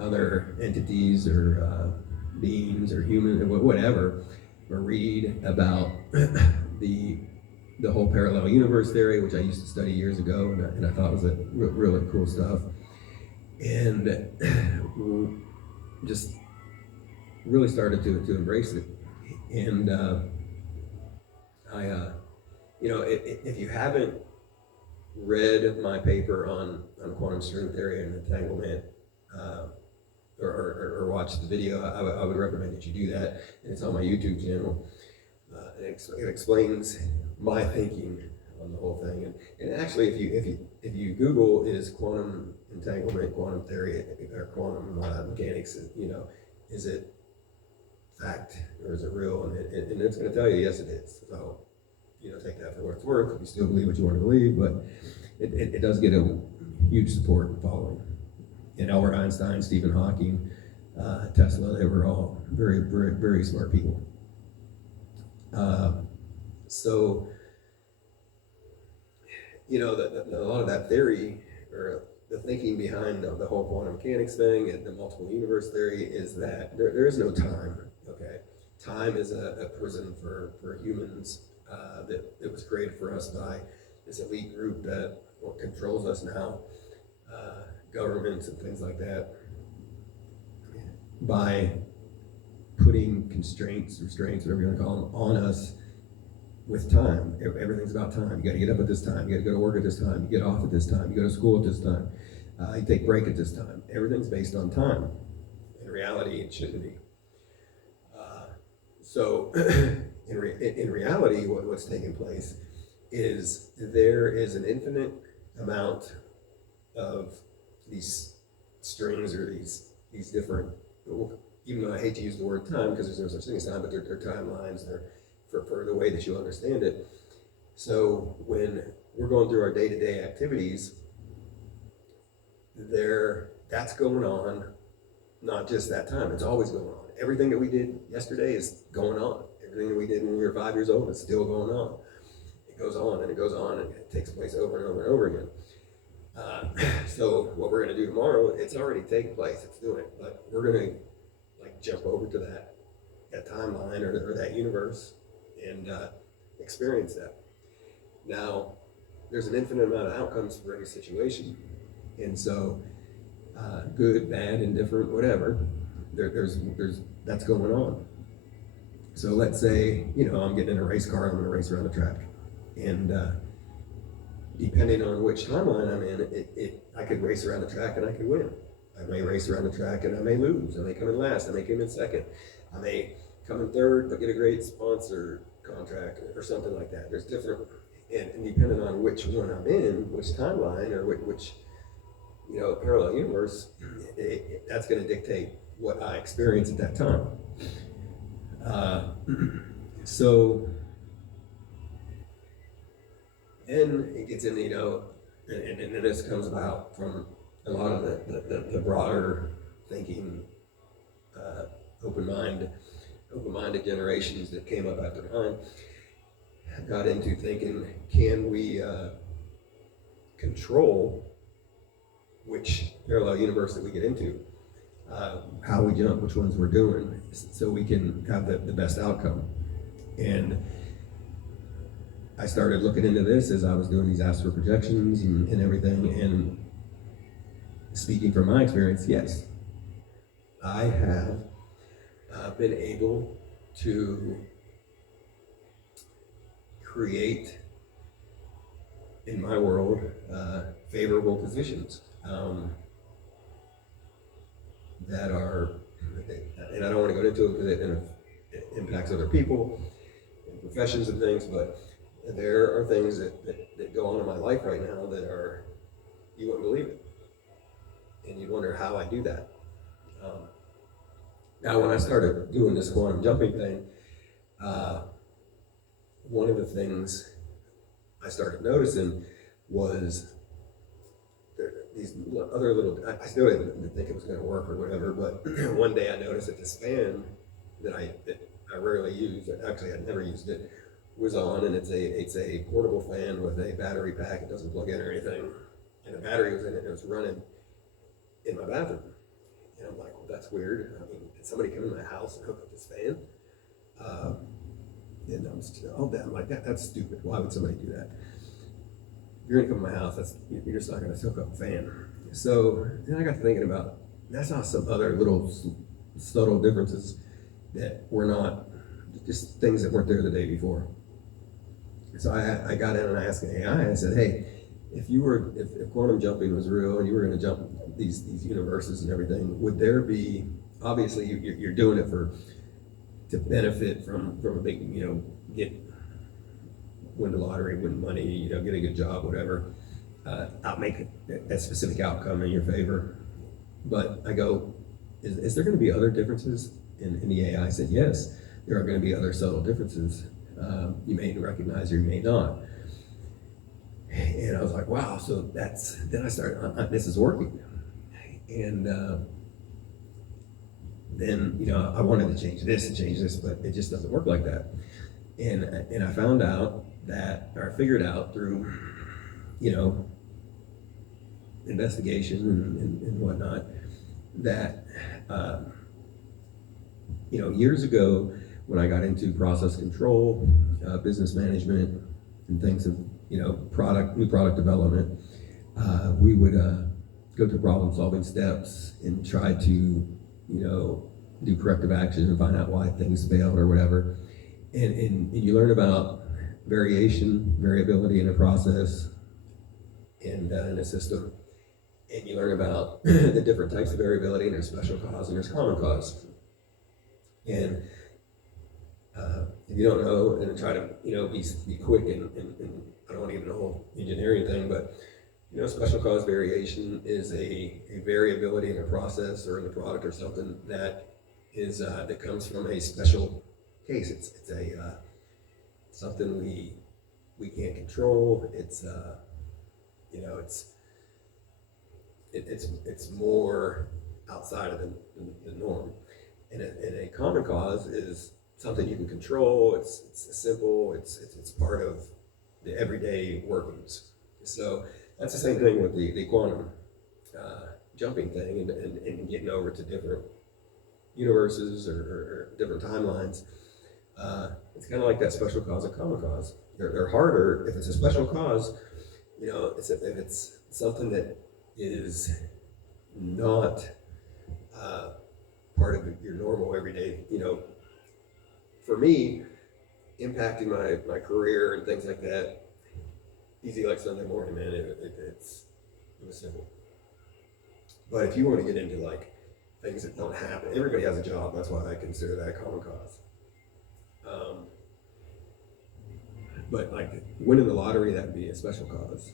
other entities or beings or human, whatever, or read about the whole parallel universe theory, which I used to study years ago, and I thought was a really cool stuff, and just really started to embrace it. And if you haven't read my paper on quantum string theory and entanglement, or watch the video, I would recommend that you do that. And it's on my YouTube channel. It explains my thinking on the whole thing. And actually, if you Google is quantum entanglement, quantum theory, or quantum mechanics, is it fact or is it real? And it's going to tell you yes, it is. So take that for what it's worth. If you still believe what you want to believe, but it does get a huge support and following. And Albert Einstein, Stephen Hawking, Tesla, they were all very, very, very smart people. So, a lot of that theory, or the thinking behind the whole quantum mechanics thing and the multiple universe theory, is that there is no time, okay? Time is a prison for humans that was created for us by this elite group that controls us now, governments and things like that, by putting constraints, restraints, whatever you want to call them, on us with time. Everything's about time. You got to get up at this time. You got to go to work at this time. You get off at this time. You go to school at this time. You take a break at this time. Everything's based on time. In reality, it shouldn't be. So, in reality, what's taking place is there is an infinite amount of these strings, or these different, even though I hate to use the word time because there's no such thing as time, but they're timelines, they're for the way that you understand it. So when we're going through our day-to-day activities, that's going on, not just that time, it's always going on. Everything that we did yesterday is going on. Everything that we did when we were 5 years old is still going on. It goes on and it goes on, and it takes place over and over and over again. So what we're going to do tomorrow, it's already taken place, it's doing it, but we're going to jump over to that timeline or that universe and experience that. Now, there's an infinite amount of outcomes for any situation, and so good, bad, indifferent, whatever, there's that's going on. So let's say I'm getting in a race car, I'm going to race around the track, and depending on which timeline I'm in, I could race around the track and I could win. I may race around the track and I may lose. I may come in last. I may come in second. I may come in third but get a great sponsor contract or something like that. There's different, and depending on which one I'm in, which timeline or which parallel universe, that's going to dictate what I experience at that time. So. And it gets in, and this comes about from a lot of the broader thinking, open-minded generations that came up after mine got into thinking, can we control which parallel universe that we get into, how we jump, which ones we're doing, so we can have the best outcome. And I started looking into this as I was doing these astral projections and everything, and speaking from my experience, yes, I have been able to create in my world favorable positions that are, and I don't want to go into it because it impacts other people and professions and things, but there are things that go on in my life right now that are, you wouldn't believe it. And you'd wonder how I do that. Now, when I started doing this quantum jumping thing, one of the things I started noticing was these other little, I still didn't think it was going to work or whatever, but one day I noticed that this fan that I rarely use, actually I'd never used it, was on, and it's a portable fan with a battery pack. It doesn't plug in or anything, and the battery was in it, and it was running in my bathroom. And I'm like, well, that's weird. I mean, did somebody come in my house and hook up this fan? And I'm like, that's stupid. Why would somebody do that? If you're gonna come to my house, you're just not gonna hook up a fan. So then I got to thinking about, that's not some other little subtle differences that were not just things that weren't there the day before. So I got in and I asked AI, I said, hey, if quantum jumping was real and you were going to jump these universes and everything, would there be, obviously you're doing it to benefit from a big, win the lottery, win money, get a good job, whatever, make a specific outcome in your favor. But I go, is there going to be other differences in the AI? I said, yes, there are going to be other subtle differences. You may recognize or you may not. And I was like, wow, so then I started, this is working. And then, I wanted to change this and change this, but it just doesn't work like that. And I found out I figured out through, investigation and whatnot, that, years ago, when I got into process control, business management, and things of, new product development, we would go through problem solving steps and try to, do corrective action and find out why things failed or whatever. And you learn about variability in a process and in a system. And you learn about the different types of variability, and there's special cause and there's common cause. And if you don't know, and try to be quick and I don't want to get into the whole engineering thing, but special cause variation is a variability in a process or in the product or something that is that comes from a special case. It's something we can't control. It's it's more outside of the norm. And a common cause is something you can control. It's simple. It's part of the everyday workings. So that's the same thing with the quantum jumping thing and getting over to different universes or different timelines. It's kind of like that special cause and common cause. They're harder if it's a special cause. If it's something that is not part of your normal everyday, for me, impacting my career and things like that, easy like Sunday morning, man, it was simple. But if you want to get into like things that don't happen, everybody has a job, that's why I consider that a common cause. But like winning the lottery, that would be a special cause.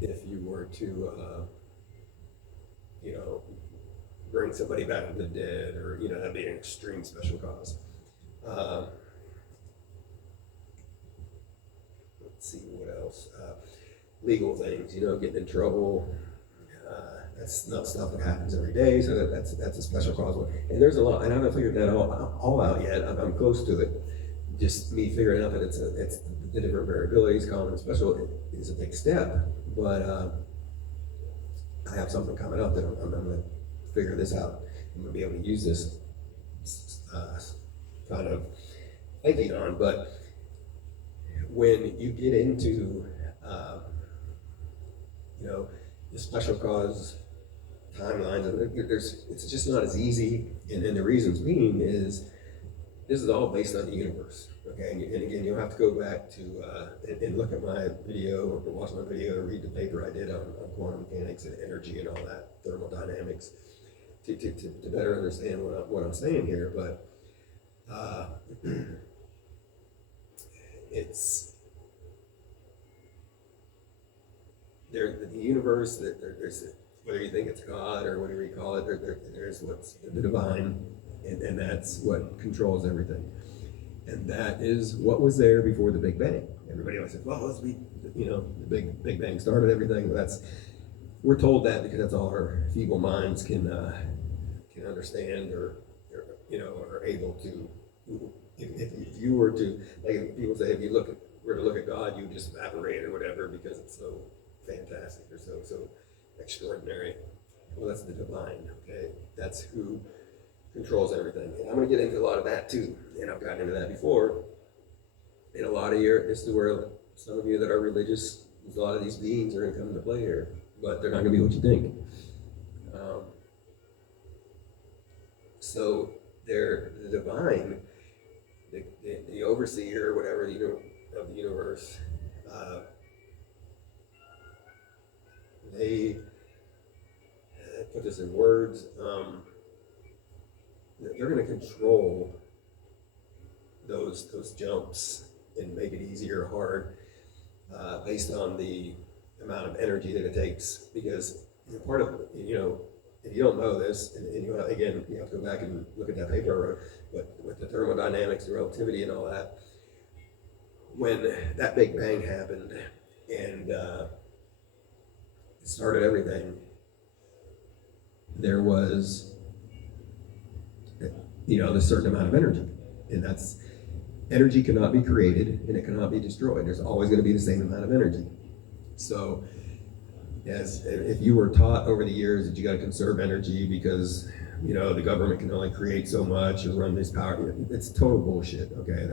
If you were to, bring somebody back from the dead, or that'd be an extreme special cause. Let's see what else. Legal things, getting in trouble. That's not stuff that happens every day, so that's a special cause. And there's a lot, and I haven't figured that all out yet. I'm close to it. Just me figuring out that it's the different variabilities, common and special, is a big step. But I have something coming up that I'm going to figure this out. I'm going to be able to use this kind of thinking on. But when you get into the special cause timelines, and it's just not as easy. And the reasons being is this is all based on the universe. Okay, and again, you'll have to go back to and look at my video, or watch my video, or read the paper I did on quantum mechanics and energy and all that, thermodynamics, to better understand what I'm saying here. But it's the universe. There's whether you think it's God or whatever you call it. There's what's the divine, and that's what controls everything. And that is what was there before the Big Bang. Everybody always says, well, the Big Bang started everything. But we're told that because that's all our feeble minds can understand or are able to. If you were to, like people say, if you were to look at God, you would just evaporate or whatever because it's so fantastic or so extraordinary. Well, that's the divine, okay? That's who controls everything. And I'm going to get into a lot of that too. And I've gotten into that before. And a lot of this is where some of you that are religious, a lot of these beings are going to come into play here. But they're not going to be what you think. So they're the divine, the overseer, whatever, of the universe. They put this in words. They're going to control those jumps and make it easier or hard based on the amount of energy that it takes. Because part of, if you don't know this, and again, you have to go back and look at that paper I wrote, but with the thermodynamics, the relativity and all that, when that Big Bang happened and it started everything, there was, a certain amount of energy. And that's, energy cannot be created and it cannot be destroyed. There's always going to be the same amount of energy. So, if you were taught over the years that you got to conserve energy because the government can only create so much or run this power, it's total bullshit. Okay,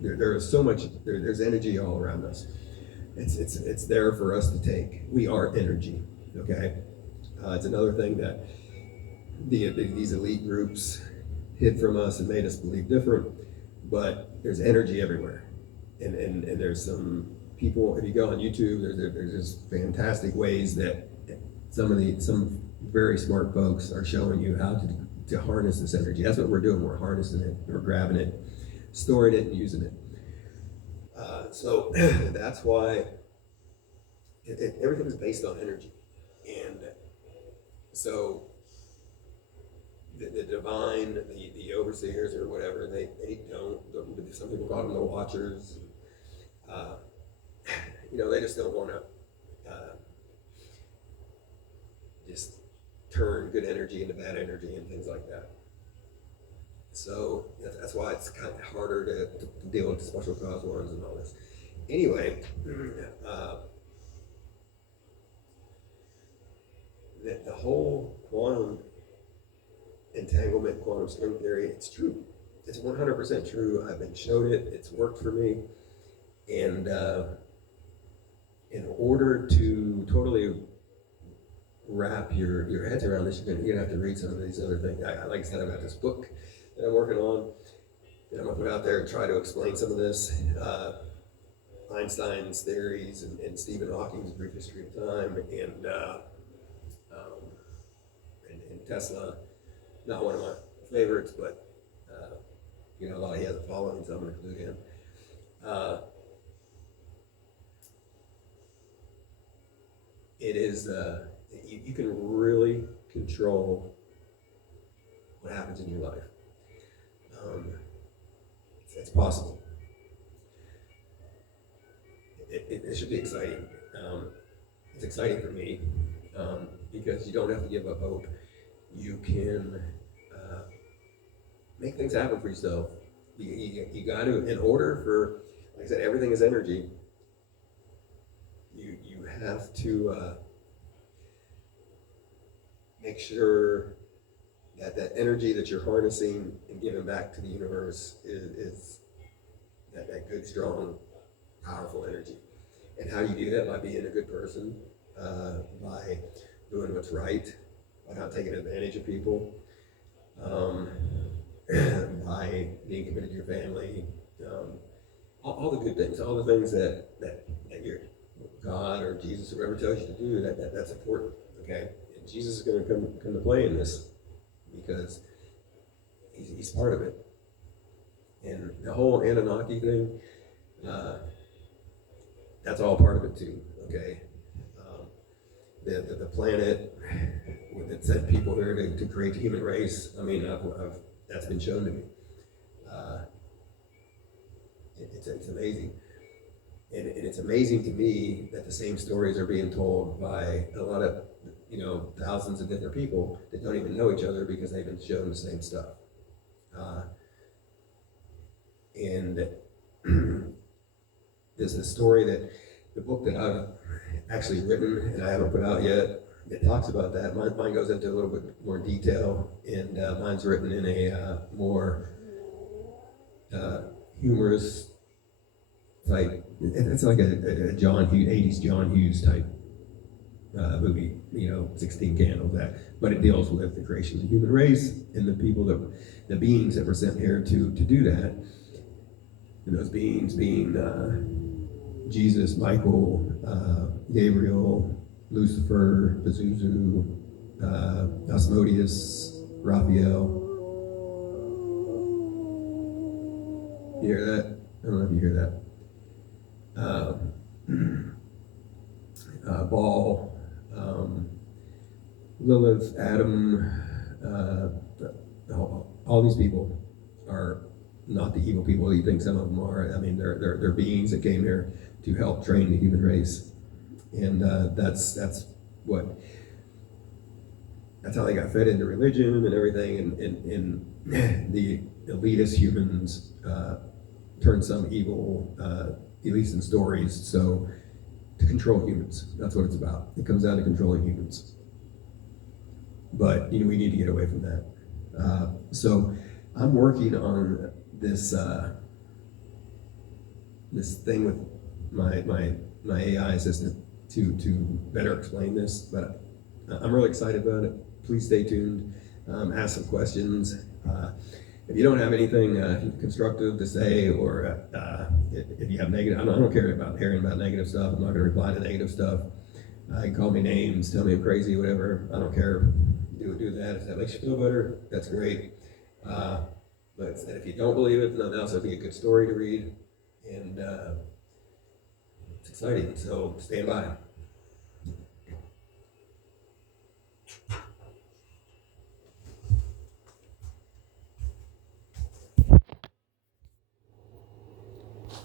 there is so much. There's energy all around us. It's there for us to take. We are energy. Okay, it's another thing that these elite groups hid from us and made us believe different. But there's energy everywhere, and there's some people, if you go on YouTube, there's just fantastic ways that some very smart folks are showing you how to harness this energy. That's what we're doing. We're harnessing it. We're grabbing it, storing it, and using it. So that's why everything is based on energy. And so the divine, the overseers or whatever, they don't. Some people call them the watchers. They just don't want to just turn good energy into bad energy and things like that. So that's why it's kind of harder to deal with the special cause ones and all this. Anyway, the whole quantum entanglement, quantum string theory, it's true. It's 100% true. I've been showed it. It's worked for me. And in order to totally wrap your heads around this, you're gonna have to read some of these other things. Like I said, I've got this book that I'm working on, and I'm gonna put out there and try to explain some of this. Einstein's theories and Stephen Hawking's brief history of time, and Tesla, not one of my favorites, but a lot he has a following, so I'm gonna include him. It is, you can really control what happens in your life. It's possible. It should be exciting. It's exciting for me because you don't have to give up hope. You can make things happen for yourself. You got to, in order for, like I said, everything is energy. You have to make sure that energy that you're harnessing and giving back to the universe is that good, strong, powerful energy. And how do you do that? By being a good person, by doing what's right, by not taking advantage of people, by being committed to your family, all the good things, all the things that your God or Jesus or whoever tells you to do, that's important. Okay, and Jesus is going to come to play in this because he's part of it. And the whole Anunnaki thing, that's all part of it too. Okay, the planet that sent people here to create the human race. I mean, that's been shown to me. It's amazing. And it's amazing to me that the same stories are being told by a lot of, thousands of different people that don't even know each other because they've been shown the same stuff. And there's this story that the book that I've actually written and I haven't put out yet, it talks about that. Mine goes into a little bit more detail, and mine's written in a more humorous type. It's like a John Hughes, 80s John Hughes type movie, 16 Candles, that. But it deals with the creation of the human race and the people the beings that were sent here to do that. And those beings being Jesus, Michael, Gabriel, Lucifer, Pazuzu, Asmodeus, Raphael. You hear that? I don't know if you hear that. Baal, Lilith, Adam, all these people are not the evil people you think some of them are. I mean, they're beings that came here to help train the human race, and that's how they got fed into religion and everything, and the elitist humans turned some evil, at least in stories, so to control humans. That's what it's about. It comes down to controlling humans. But we need to get away from that. So I'm working on this this thing with my AI assistant to better explain this. But I'm really excited about it. Please stay tuned. Ask some questions. If you don't have anything constructive to say, or if you have negative, I don't care about hearing about negative stuff. I'm not going to reply to negative stuff. You can call me names, tell me I'm crazy, whatever. I don't care. Do that. If that makes you feel better, that's great. But if you don't believe it, nothing else, it'll be a good story to read. And it's exciting. So stand by.